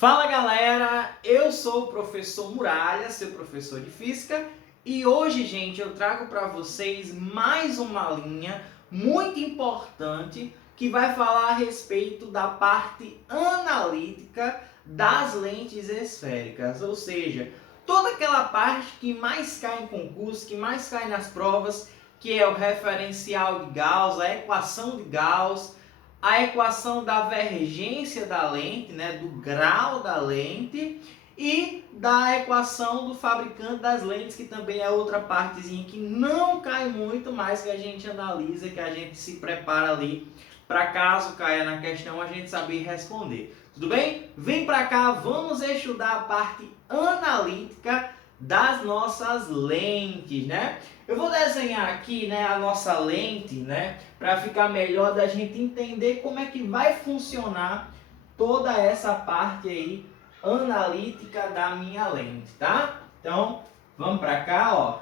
Fala galera, eu sou o professor Muralha, seu professor de física, e hoje, gente, eu trago para vocês mais uma linha muito importante que vai falar a respeito da parte analítica das lentes esféricas, ou seja, toda aquela parte que mais cai em concurso, que mais cai nas provas, que é o referencial de Gauss, a equação de Gauss, a equação da vergência da lente, né, do grau da lente, e da equação do fabricante das lentes, que também é outra partezinha que não cai muito, mas que a gente analisa, que a gente se prepara ali para caso caia na questão a gente saber responder. Tudo bem? Vem para cá, vamos estudar a parte analítica das nossas lentes, né? Eu vou desenhar aqui, né, a nossa lente, né, para ficar melhor da gente entender como é que vai funcionar toda essa parte aí analítica da minha lente, tá? Então, vamos para cá, ó.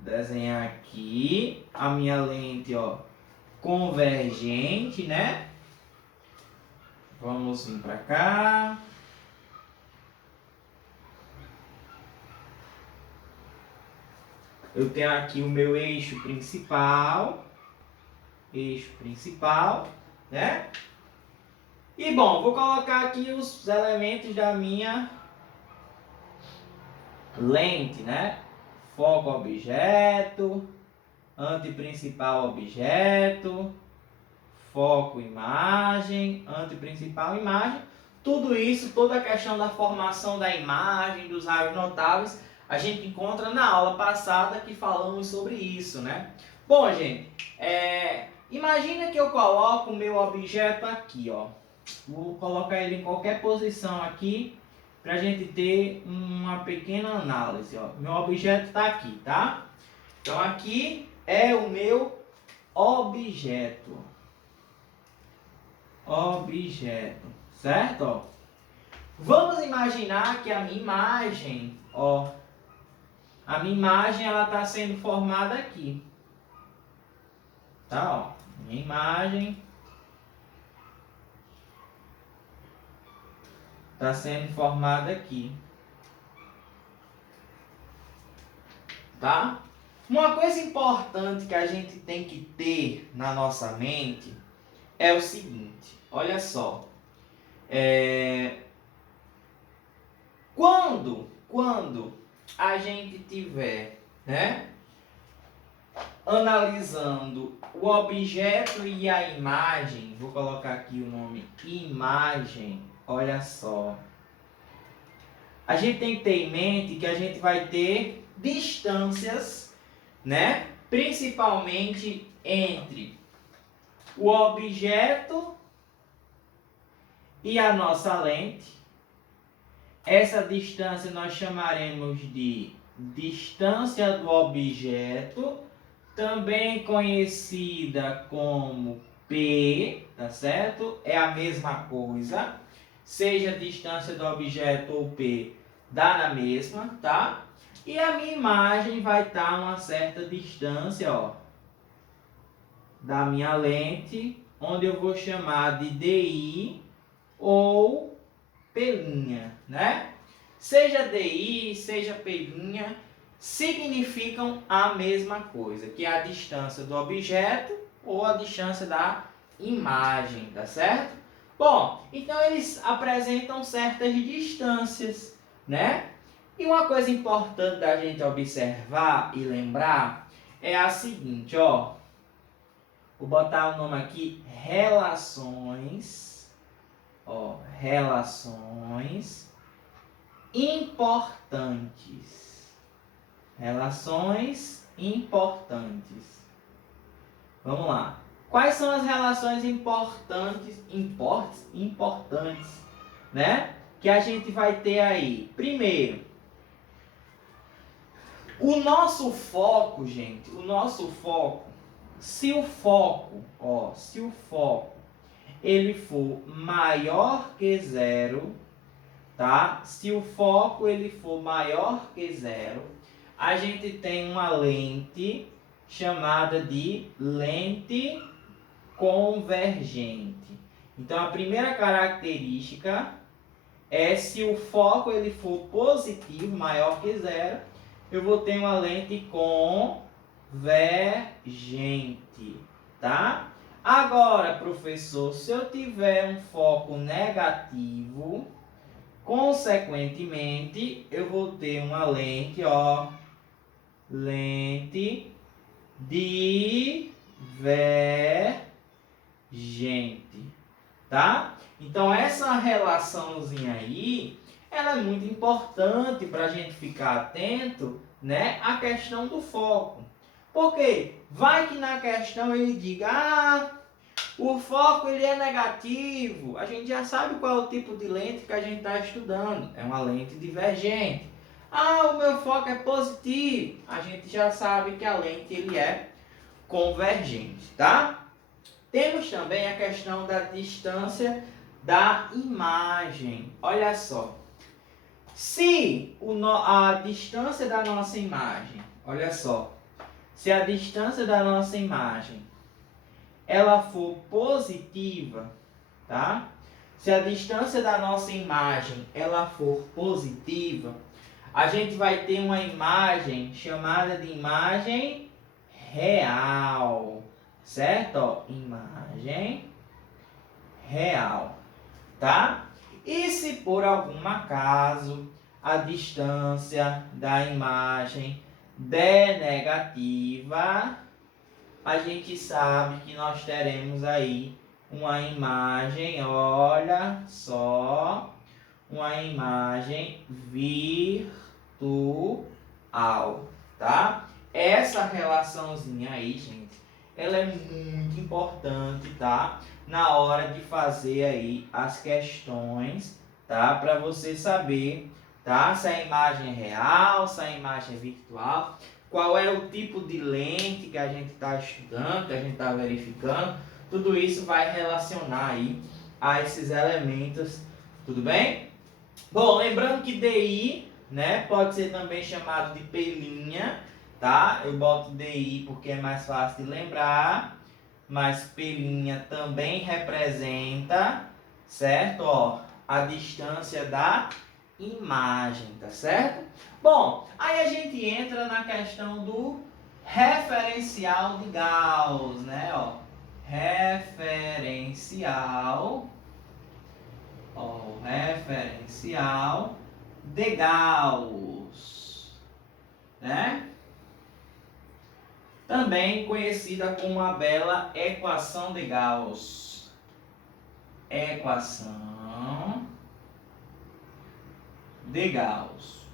Desenhar aqui a minha lente, ó, convergente, né? Vamos vir para cá. Eu tenho aqui o meu eixo principal, né? E bom, vou colocar aqui os elementos da minha lente, né? Foco objeto, anteprincipal objeto, foco imagem, anteprincipal imagem. Tudo isso, toda a questão da formação da imagem, dos raios notáveis, a gente encontra na aula passada que falamos sobre isso, né? Bom, gente, imagina que eu coloco o meu objeto aqui, ó. Vou colocar ele em qualquer posição aqui para a gente ter uma pequena análise, ó. Meu objeto está aqui, tá? Então aqui é o meu objeto. Certo? Ó. Vamos imaginar que a minha imagem, ó, a minha imagem ela está sendo formada aqui, tá? Ó, minha imagem está sendo formada aqui, tá? Uma coisa importante que a gente tem que ter na nossa mente é o seguinte, olha só, quando a gente tiver, né, analisando o objeto e a imagem, vou colocar aqui o nome imagem, olha só, a gente tem que ter em mente que a gente vai ter distâncias, né, principalmente entre o objeto e a nossa lente. Essa distância nós chamaremos de distância do objeto, também conhecida como P, tá certo? É a mesma coisa, seja a distância do objeto ou P, dá na mesma, tá? E a minha imagem vai estar a uma certa distância, ó, da minha lente, onde eu vou chamar de DI ou P', né? Seja DI, seja P', significam a mesma coisa, que é a distância do objeto ou a distância da imagem, tá certo? Bom, então eles apresentam certas distâncias, né? E uma coisa importante da gente observar e lembrar é a seguinte, ó. Vou botar o nome aqui, relações, ó, relações importantes. Relações importantes. Vamos lá. Quais são as relações importantes, né? Que a gente vai ter aí. Primeiro, o nosso foco, gente, se o foco ele for maior que zero, tá? Se o foco ele for maior que zero, a gente tem uma lente chamada de lente convergente. Então, a primeira característica é se o foco ele for positivo, maior que zero, eu vou ter uma lente convergente, tá? Agora, professor, se eu tiver um foco negativo, consequentemente, eu vou ter uma lente, ó, lente divergente, tá? Então, essa relaçãozinha aí, ela é muito importante para a gente ficar atento, né, à questão do foco. Por quê? Vai que na questão ele diga, o foco ele é negativo. A gente já sabe qual é o tipo de lente que a gente está estudando. É uma lente divergente. O meu foco é positivo. A gente já sabe que a lente ele é convergente, tá? Temos também a questão da distância da imagem. Olha só. Se a distância da nossa imagem, olha só. Se a distância da nossa imagem ela for positiva, tá? Se a distância da nossa imagem ela for positiva, a gente vai ter uma imagem chamada de imagem real, certo? Ó, imagem real, tá? E se por algum acaso a distância da imagem der negativa, a gente sabe que nós teremos aí uma imagem, olha só, uma imagem virtual, tá? Essa relaçãozinha aí, gente, ela é muito importante, tá? Na hora de fazer aí as questões, tá? Para você saber, tá? Se a imagem é real, se a imagem é virtual, qual é o tipo de lente que a gente está estudando, que a gente está verificando. Tudo isso vai relacionar aí a esses elementos, tudo bem? Bom, lembrando que DI, né, pode ser também chamado de pelinha, tá? Eu boto DI porque é mais fácil de lembrar, mas pelinha também representa, certo? Ó, a distância da imagem, tá certo? Bom, aí a gente entra na questão do referencial de Gauss, né? Ó, referencial de Gauss, né? Também conhecida como a bela equação de Gauss. Equação de Gauss.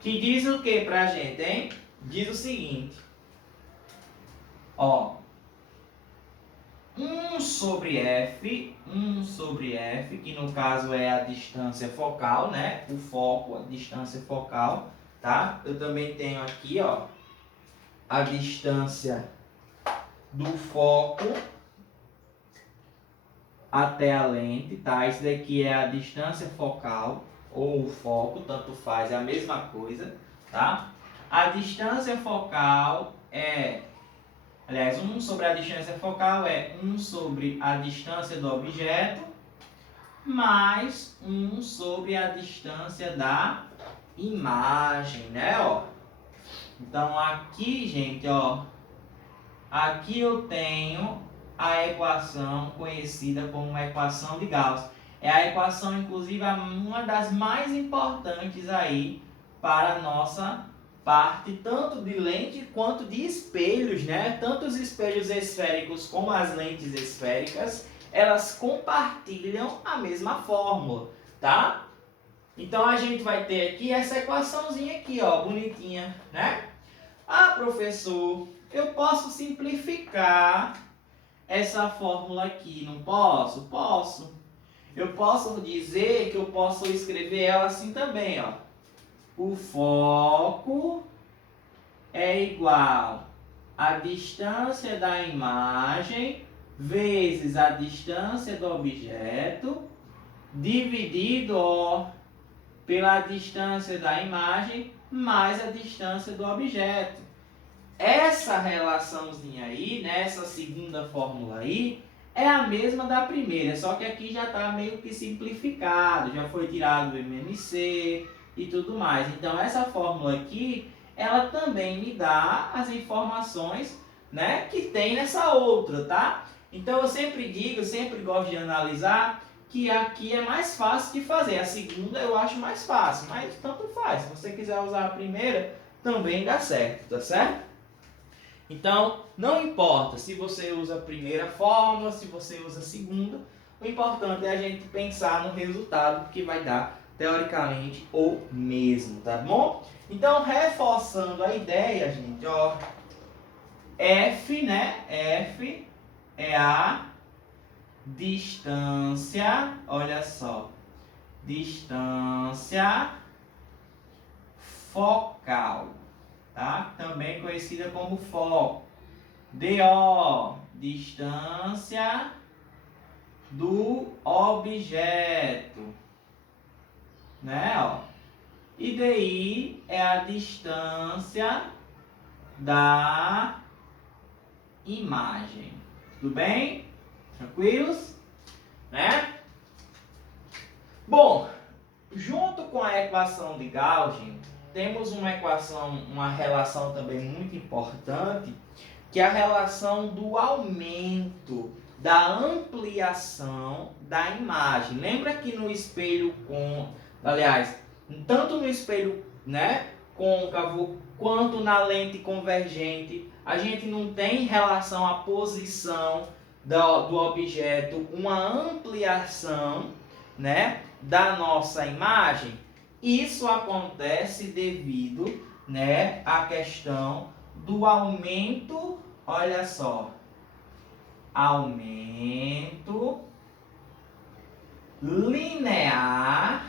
Que diz o que pra gente, hein? Diz o seguinte. Ó. 1 sobre F, que no caso é a distância focal, né? O foco, a distância focal, tá? Eu também tenho aqui, ó, a distância do foco até a lente, tá? Isso daqui é a distância focal ou o foco, tanto faz, é a mesma coisa, tá? A distância focal é, aliás, 1 sobre a distância focal é 1 sobre a distância do objeto mais 1 sobre a distância da imagem, né, ó? Então, aqui, gente, ó, aqui eu tenho a equação conhecida como equação de Gauss. É a equação, inclusive, uma das mais importantes aí para a nossa parte, tanto de lente quanto de espelhos, né? Tanto os espelhos esféricos como as lentes esféricas, elas compartilham a mesma fórmula, tá? Então, a gente vai ter aqui essa equaçãozinha aqui, ó, bonitinha, né? Professor, eu posso simplificar essa fórmula aqui, não posso? Posso. Eu posso dizer que eu posso escrever ela assim também, ó. O foco é igual à distância da imagem vezes a distância do objeto dividido, ó, pela distância da imagem mais a distância do objeto. essa relaçãozinha aí, né, essa segunda fórmula aí, é a mesma da primeira, só que aqui já está meio que simplificado, já foi tirado o MMC e tudo mais. Então essa fórmula aqui, ela também me dá as informações, né, que tem nessa outra, tá? Então eu sempre digo, eu sempre gosto de analisar que aqui é mais fácil de fazer. A segunda eu acho mais fácil, mas tanto faz. Se você quiser usar a primeira, também dá certo, tá certo? Então, não importa se você usa a primeira fórmula, se você usa a segunda, o importante é a gente pensar no resultado que vai dar, teoricamente, o mesmo, tá bom? Então, reforçando a ideia, gente, ó, F, né? F é a distância, olha só, distância focal, tá? Também conhecida como foco. DO, distância do objeto, né? Ó. E DI é a distância da imagem. Tudo bem? Tranquilos? Né? Bom, junto com a equação de Gauss, temos uma relação também muito importante, que é a relação do aumento, da ampliação da imagem. Lembra que no espelho tanto no espelho, né, côncavo, quanto na lente convergente, a gente não tem em relação à posição do objeto uma ampliação, né, da nossa imagem? Isso acontece devido, né, à questão do aumento, olha só, aumento linear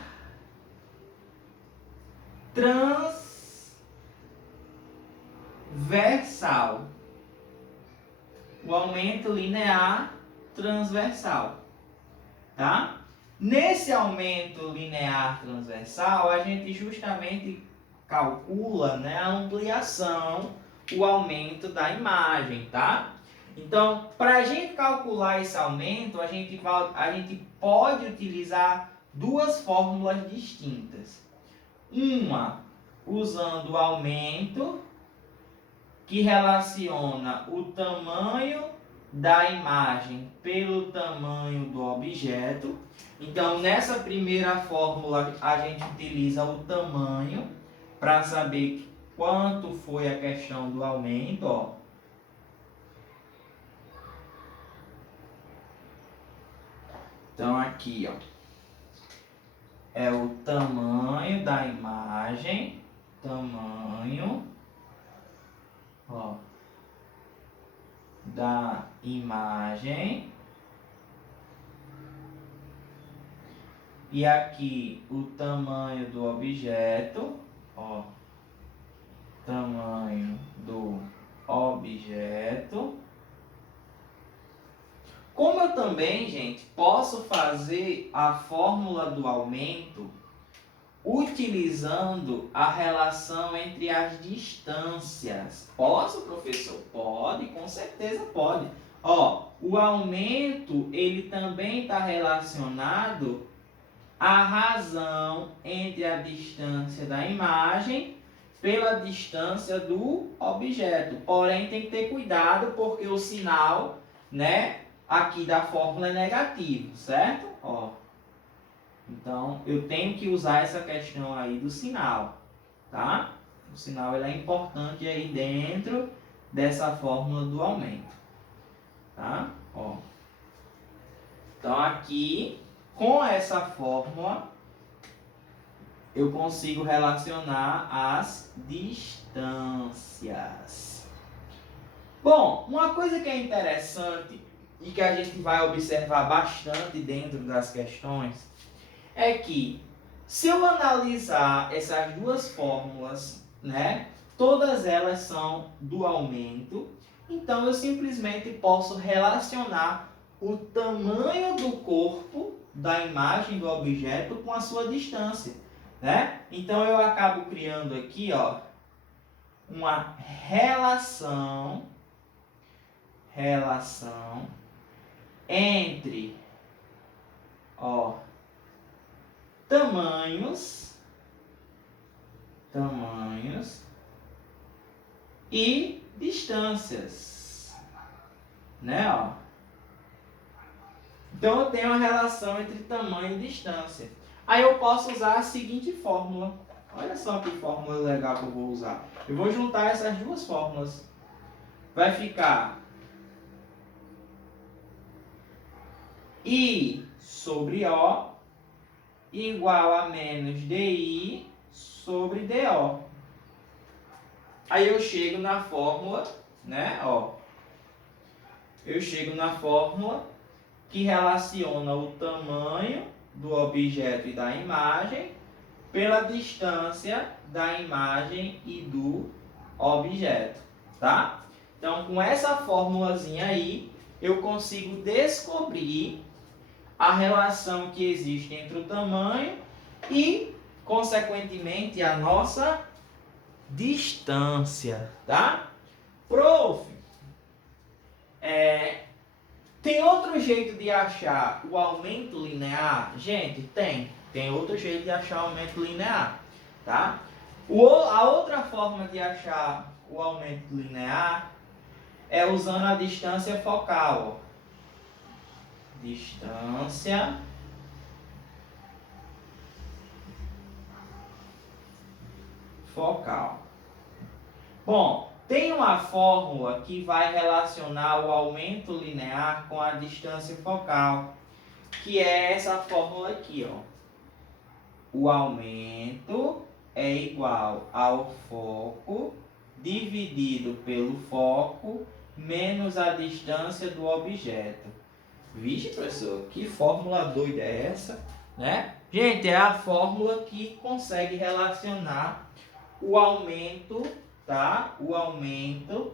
transversal. O aumento linear transversal, tá? Nesse aumento linear transversal, a gente justamente calcula, né, a ampliação, o aumento da imagem, tá? Então, para a gente calcular esse aumento, a gente pode utilizar duas fórmulas distintas. Uma usando o aumento, que relaciona o tamanho da imagem pelo tamanho do objeto. Então, nessa primeira fórmula, a gente utiliza o tamanho para saber quanto foi a questão do aumento, ó. Então, aqui, ó, é o tamanho da imagem, tamanho, ó, da imagem. E aqui o tamanho do objeto, ó, tamanho do objeto. Como eu também, gente, posso fazer a fórmula do aumento utilizando a relação entre as distâncias. Posso, professor? Pode, com certeza pode. Ó, o aumento, ele também está relacionado à razão entre a distância da imagem pela distância do objeto. Porém, tem que ter cuidado porque o sinal, né, aqui da fórmula é negativo, certo? Ó. Então, eu tenho que usar essa questão aí do sinal, tá? O sinal ele é importante aí dentro dessa fórmula do aumento, tá? Ó. Então, aqui, com essa fórmula, eu consigo relacionar as distâncias. Bom, uma coisa que é interessante e que a gente vai observar bastante dentro das questões é que, se eu analisar essas duas fórmulas, né, todas elas são do aumento, então eu simplesmente posso relacionar o tamanho do corpo da imagem do objeto com a sua distância, né? Então eu acabo criando aqui, ó, uma relação entre, tamanhos e distâncias, né, ó? Então eu tenho uma relação entre tamanho e distância. Aí eu posso usar a seguinte fórmula. Olha só que fórmula legal que eu vou usar. Eu vou juntar essas duas fórmulas. Vai ficar I sobre O igual a menos DI sobre DO. Aí eu chego na fórmula, né? Eu chego na fórmula que relaciona o tamanho do objeto e da imagem pela distância da imagem e do objeto, tá? Então, com essa formulazinha aí, eu consigo descobrir a relação que existe entre o tamanho e, consequentemente, a nossa distância, tá? Prof, tem outro jeito de achar o aumento linear? Gente, tem outro jeito de achar o aumento linear, tá? A outra forma de achar o aumento linear é usando a distância focal, ó. Distância focal. Bom, tem uma fórmula que vai relacionar o aumento linear com a distância focal, que é essa fórmula aqui, ó. O aumento é igual ao foco dividido pelo foco menos a distância do objeto. Vixe, professor, que fórmula doida é essa, né? Gente, é a fórmula que consegue relacionar o aumento, tá? O aumento,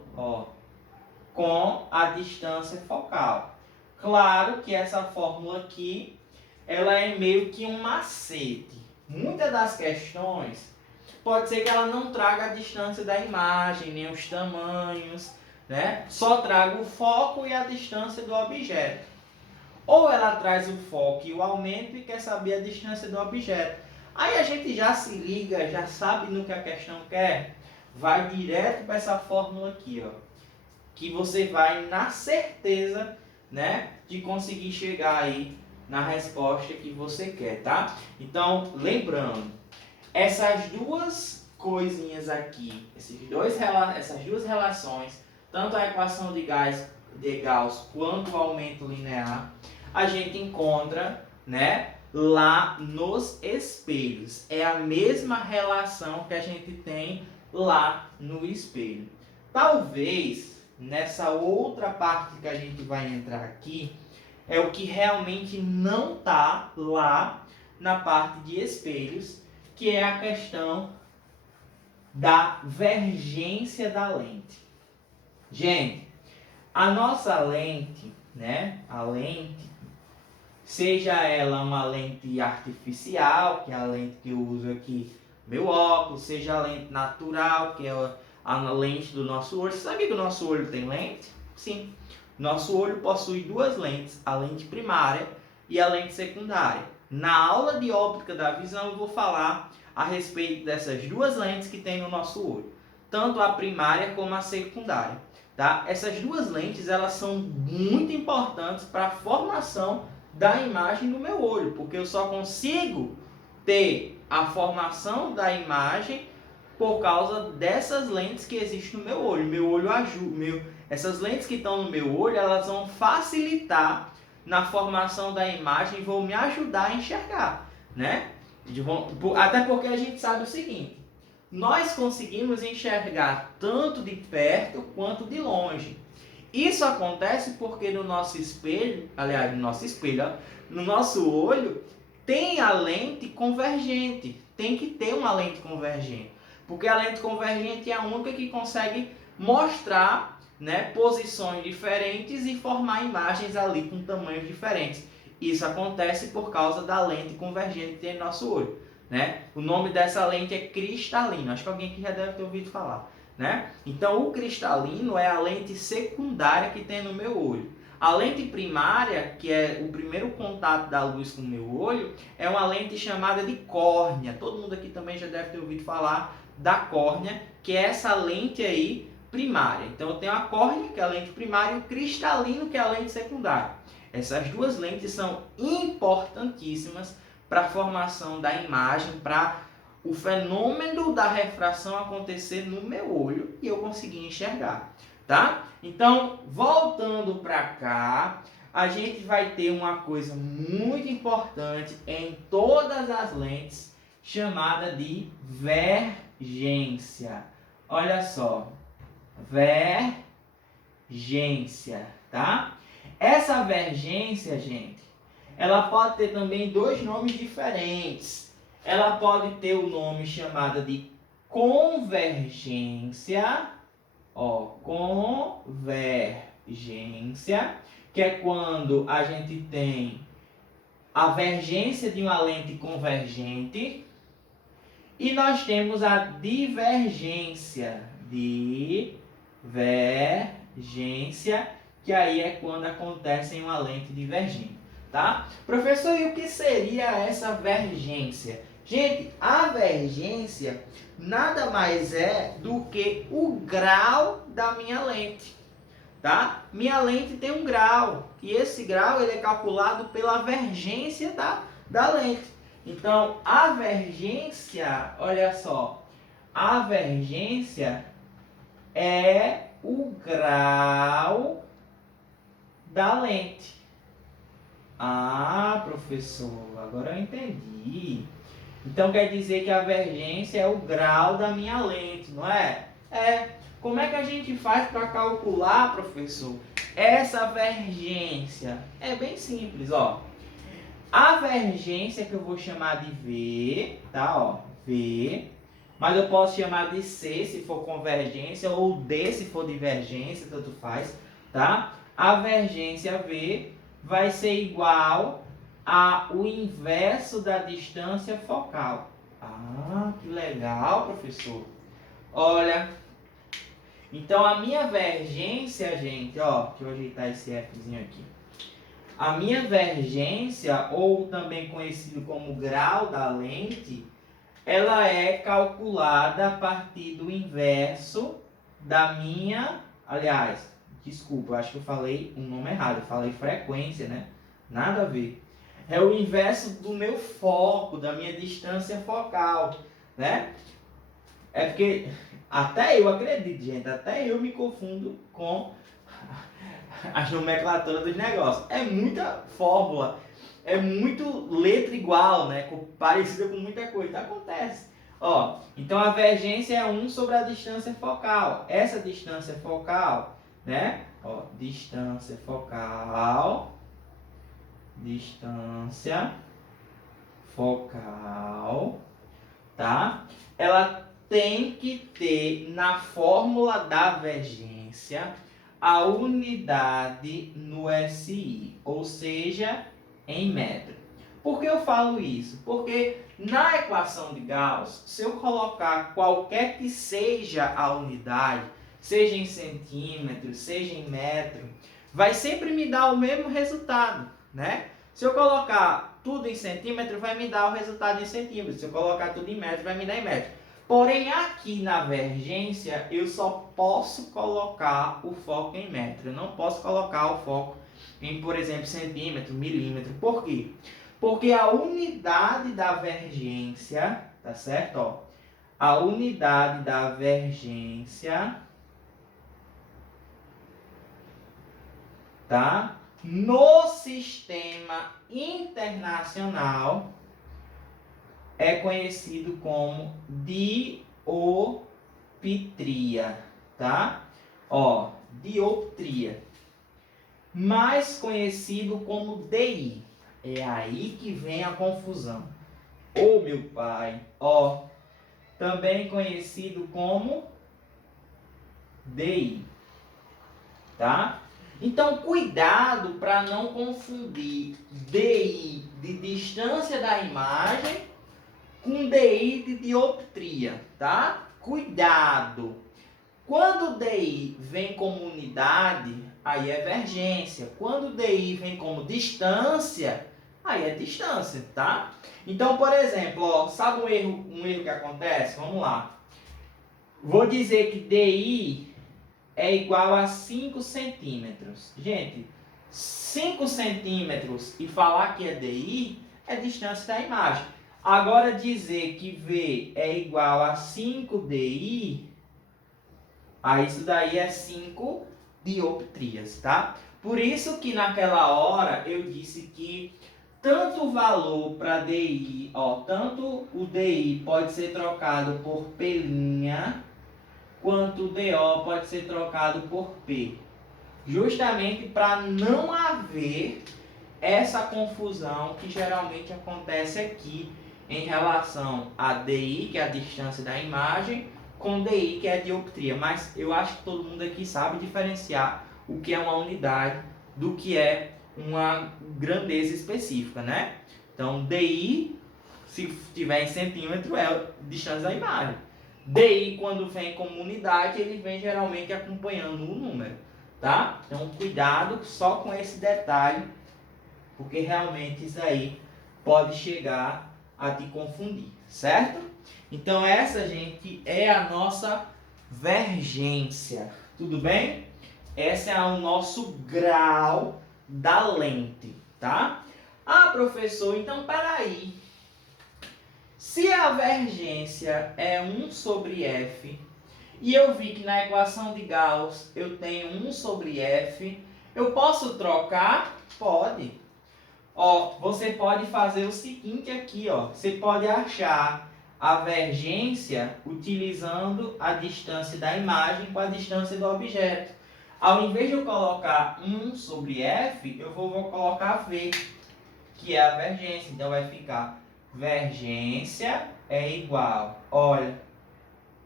com a distância focal. Claro que essa fórmula aqui, ela é meio que um macete. Muitas das questões, pode ser que ela não traga a distância da imagem, nem os tamanhos, né? Só traga o foco e a distância do objeto. Ou ela traz o foco e o aumento e quer saber a distância do objeto. Aí a gente já se liga, já sabe no que a questão quer, vai direto para essa fórmula aqui, ó, que você vai na certeza, né, de conseguir chegar aí na resposta que você quer, tá? Então, lembrando, essas duas coisinhas aqui, essas duas relações, tanto a equação de Gauss quanto o aumento linear, a gente encontra, né, lá nos espelhos. É a mesma relação que a gente tem lá no espelho. Talvez nessa outra parte que a gente vai entrar aqui é o que realmente não está lá na parte de espelhos, que é a questão da vergência da lente. Gente, a nossa lente, né, a lente, seja ela uma lente artificial, que é a lente que eu uso aqui no meu óculos, seja a lente natural, que é a lente do nosso olho. Você sabia que o nosso olho tem lente? Sim. Nosso olho possui duas lentes, a lente primária e a lente secundária. Na aula de óptica da visão eu vou falar a respeito dessas duas lentes que tem no nosso olho, tanto a primária como a secundária, tá? Essas duas lentes, elas são muito importantes para a formação da imagem do meu olho, porque eu só consigo ter a formação da imagem por causa dessas lentes que existem no meu olho. Meu olho essas lentes que estão no meu olho, elas vão facilitar na formação da imagem e vão me ajudar a enxergar, né? Até porque a gente sabe o seguinte: nós conseguimos enxergar tanto de perto quanto de longe. Isso acontece porque no nosso espelho, no nosso olho, tem a lente convergente. Tem que ter uma lente convergente. Porque a lente convergente é a única que consegue mostrar, né, posições diferentes e formar imagens ali com tamanhos diferentes. Isso acontece por causa da lente convergente que tem no nosso olho, né? O nome dessa lente é cristalina. Acho que alguém aqui já deve ter ouvido falar. né? Então, o cristalino é a lente secundária que tem no meu olho. A lente primária, que é o primeiro contato da luz com o meu olho, é uma lente chamada de córnea. Todo mundo aqui também já deve ter ouvido falar da córnea, que é essa lente aí primária. Então, eu tenho a córnea, que é a lente primária, e o cristalino, que é a lente secundária. Essas duas lentes são importantíssimas para a formação da imagem, para o fenômeno da refração acontecer no meu olho e eu conseguir enxergar, tá? Então, voltando para cá, a gente vai ter uma coisa muito importante em todas as lentes, chamada de vergência. Olha só, vergência, tá? Essa vergência, gente, ela pode ter também dois nomes diferentes. Ela pode ter o nome chamado de convergência, convergência, que é quando a gente tem a vergência de uma lente convergente, e nós temos a divergência, que aí é quando acontece em uma lente divergente, tá? Professor, e o que seria essa vergência? Gente, a vergência nada mais é do que o grau da minha lente, tá? Minha lente tem um grau, e esse grau ele é calculado pela vergência da lente. Então, a vergência, olha só, a vergência é o grau da lente. Ah, professor, agora eu entendi. Então quer dizer que a vergência é o grau da minha lente, não é? Como é que a gente faz para calcular, professor, essa vergência? É bem simples, ó. A vergência que eu vou chamar de V, tá, ó, V, mas eu posso chamar de C se for convergência ou D se for divergência, tanto faz, tá? A vergência V vai ser igual ao inverso da distância focal. Ah, que legal, professor. Olha, então a minha vergência, gente, ó, deixa eu ajeitar esse Fzinho aqui. A minha vergência, ou também conhecido como grau da lente, ela é calculada a partir do inverso da minha... Aliás, desculpa, eu acho que eu falei um nome errado. Eu falei frequência, né? Nada a ver. É o inverso do meu foco, da minha distância focal, né? É porque até eu acredito, gente, até eu me confundo com as nomenclaturas dos negócios. É muita fórmula, é muito letra igual, né? Parecida com muita coisa. Acontece. Ó, então a vergência é 1 sobre a distância focal. Essa distância focal, né? Ó, distância focal, tá? Ela tem que ter na fórmula da vergência a unidade no SI, ou seja, em metro. Por que eu falo isso? Porque na equação de Gauss, se eu colocar qualquer que seja a unidade, seja em centímetro, seja em metro, vai sempre me dar o mesmo resultado, né? Se eu colocar tudo em centímetro, vai me dar o resultado em centímetro. Se eu colocar tudo em metro, vai me dar em metro. Porém, aqui na vergência, eu só posso colocar o foco em metro. Eu não posso colocar o foco em, por exemplo, centímetro, milímetro. Por quê? Porque a unidade da vergência, tá certo? Ó, a unidade da vergência, tá? No sistema internacional é conhecido como dioptria, tá? Ó, dioptria, mais conhecido como DI. É aí que vem a confusão. Ô, meu pai, ó, também conhecido como DI, tá? Então, cuidado para não confundir DI de distância da imagem com DI de dioptria, tá? Cuidado! Quando DI vem como unidade, aí é vergência. Quando DI vem como distância, aí é distância, tá? Então, por exemplo, ó, sabe um erro que acontece? Vamos lá. Vou dizer que DI é igual a 5 centímetros. Gente, 5 centímetros e falar que é DI é distância da imagem. Agora dizer que V é igual a 5 DI, aí isso daí é 5 dioptrias, tá? Por isso que naquela hora eu disse que tanto o valor para DI, ó, tanto o DI pode ser trocado por P', quanto o DO pode ser trocado por P. Justamente para não haver essa confusão que geralmente acontece aqui em relação a DI, que é a distância da imagem, com DI, que é a dioptria. Mas eu acho que todo mundo aqui sabe diferenciar o que é uma unidade do que é uma grandeza específica, né? Então, DI, se tiver em centímetro, é a distância da imagem. DI, quando vem como unidade, ele vem geralmente acompanhando o número, tá? Então, cuidado só com esse detalhe, porque realmente isso aí pode chegar a te confundir, certo? Então, essa, gente, é a nossa vergência, tudo bem? Esse é o nosso grau da lente, tá? Ah, professor, então peraí. Se a vergência é 1 sobre F, e eu vi que na equação de Gauss eu tenho 1 sobre F, eu posso trocar? Pode. Ó, você pode fazer o seguinte aqui, ó. Você pode achar a vergência utilizando a distância da imagem com a distância do objeto. Ao invés de eu colocar 1 sobre F, eu vou colocar V, que é a vergência. Então vai ficar vergência é igual, olha,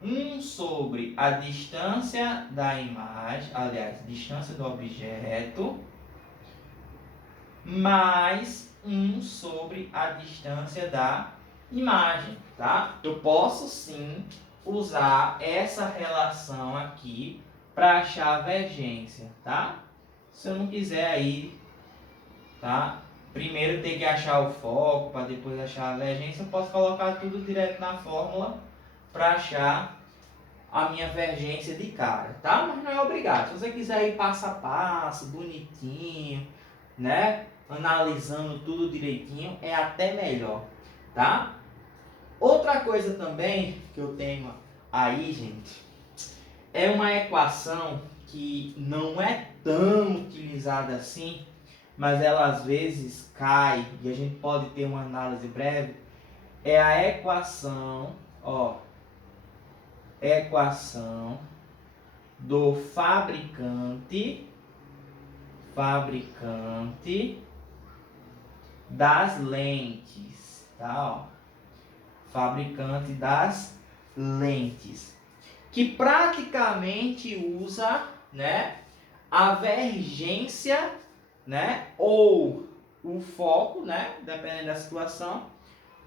1 sobre a distância da imagem, aliás, distância do objeto, mais 1 sobre a distância da imagem, tá? Eu posso sim usar essa relação aqui para achar a vergência, tá? Se eu não quiser aí, tá? Primeiro ter que achar o foco para depois achar a vergência, eu posso colocar tudo direto na fórmula para achar a minha vergência de cara, tá? Mas não é obrigado. Se você quiser ir passo a passo, bonitinho, né? Analisando tudo direitinho, é até melhor, tá? Outra coisa também que eu tenho aí, gente, é uma equação que não é tão utilizada assim, mas ela às vezes cai e a gente pode ter uma análise breve. É a equação, ó, equação do fabricante das lentes, tá? Ó, fabricante das lentes, que praticamente usa, né, a vergência, né, ou o foco, né, dependendo da situação,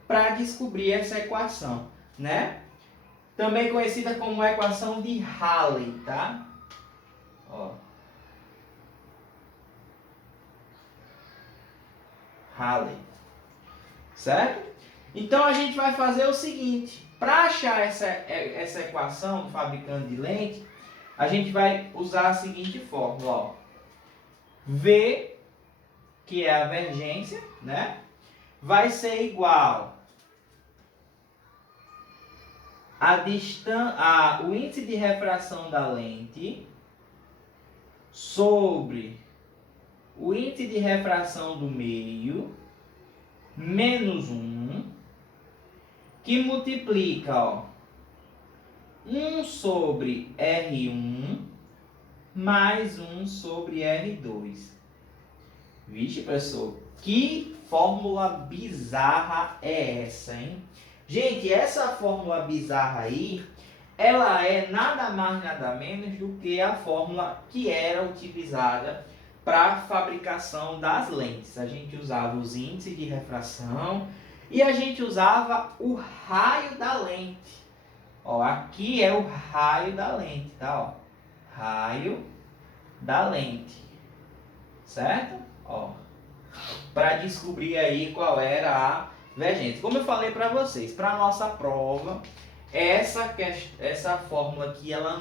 para descobrir essa equação, né? Também conhecida como equação de Halley, tá? Ó. Halley, certo? Então a gente vai fazer o seguinte, para achar essa equação do fabricante de lente, a gente vai usar a seguinte fórmula, ó. V, que é a vergência, né? Vai ser igual o índice de refração da lente sobre o índice de refração do meio menos 1, que multiplica, ó, 1 sobre R1 mais 1 sobre R2. Vixe, professor, que fórmula bizarra é essa, hein? Gente, essa fórmula bizarra aí, ela é nada mais, nada menos do que a fórmula que era utilizada para a fabricação das lentes. A gente usava os índices de refração e a gente usava o raio da lente, Ó, aqui é o raio da lente, tá? Ó, raio da lente, certo? Ó, para descobrir aí qual era a divergência. Como eu falei para vocês, para nossa prova, essa fórmula aqui, ela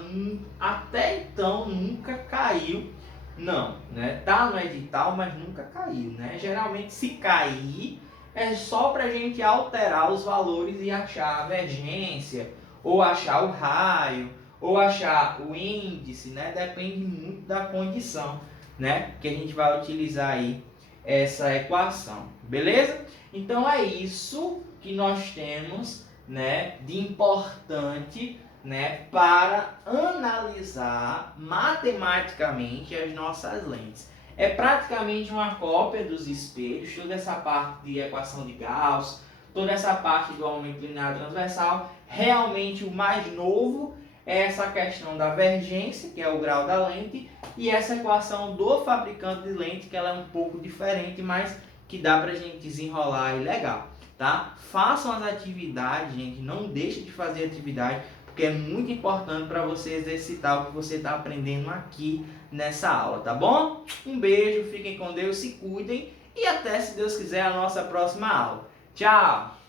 até então nunca caiu, não, né? Tá no edital, mas nunca caiu, né? Geralmente, se cair, é só para a gente alterar os valores e achar a divergência, ou achar o raio, ou achar o índice, né? Depende muito da condição, né? Que a gente vai utilizar aí essa equação, beleza? Então é isso que nós temos, né, de importante, né, para analisar matematicamente as nossas lentes. É praticamente uma cópia dos espelhos, toda essa parte de equação de Gauss, toda essa parte do aumento linear transversal. Realmente o mais novo é essa questão da vergência, que é o grau da lente, e essa equação do fabricante de lente, que ela é um pouco diferente, mas que dá pra gente desenrolar aí legal, tá? Façam as atividades, gente, não deixe de fazer atividade, porque é muito importante para você exercitar o que você está aprendendo aqui nessa aula, tá bom? Um beijo, fiquem com Deus, se cuidem e até, se Deus quiser, a nossa próxima aula. Tchau!